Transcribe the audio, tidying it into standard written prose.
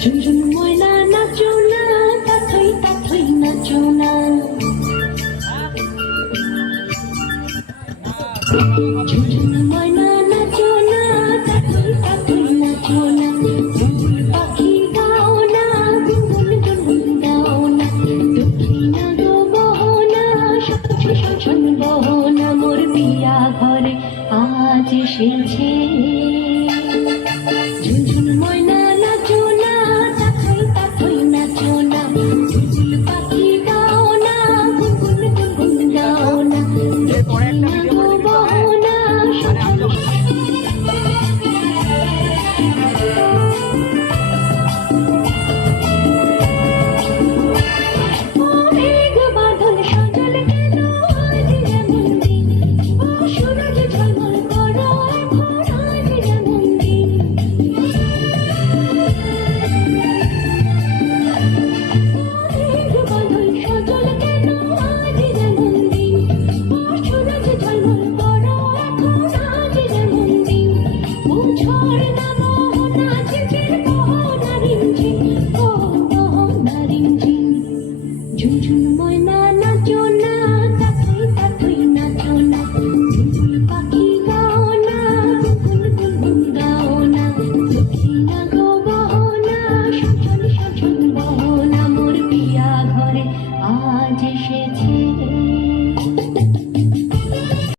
ঝুনঝুন ময়না নাচো না, তাথই তাথই নাচো না। ঝুনঝুন ময়না নাচো না, তাথই তাথই নাচো না। বুলবুল পাখি গাও না, গুনগুন গুনগুন গাও না। দক্ষিণা গো বহনা, সখী শোষণ বহনা। মোর পিয়া ঘরে আজ এসেছে। ঝুনঝুন ময়না নাচো না, তাথই তাথই নাচো না। বুলবুল পাখি গাও না, গুনগুন গুনগুন গাও না। দক্ষিণা গো বহনা, ও মেঘ বাদল সজল কেন আজ যেমন দিন। ও সূরজ ঝলমল করো এখন আজ যেমন দিন। মেঘ বাদল সজল কেন আজ যেমন দিন। ও সূরজ ঝলমল করো এখন আজ যেমন দিন। ও ঝর্ণা মোহনা ঝিঝির মোহনা রিমঝিম, ও মোহনা রিমঝিম। ঝুনঝুন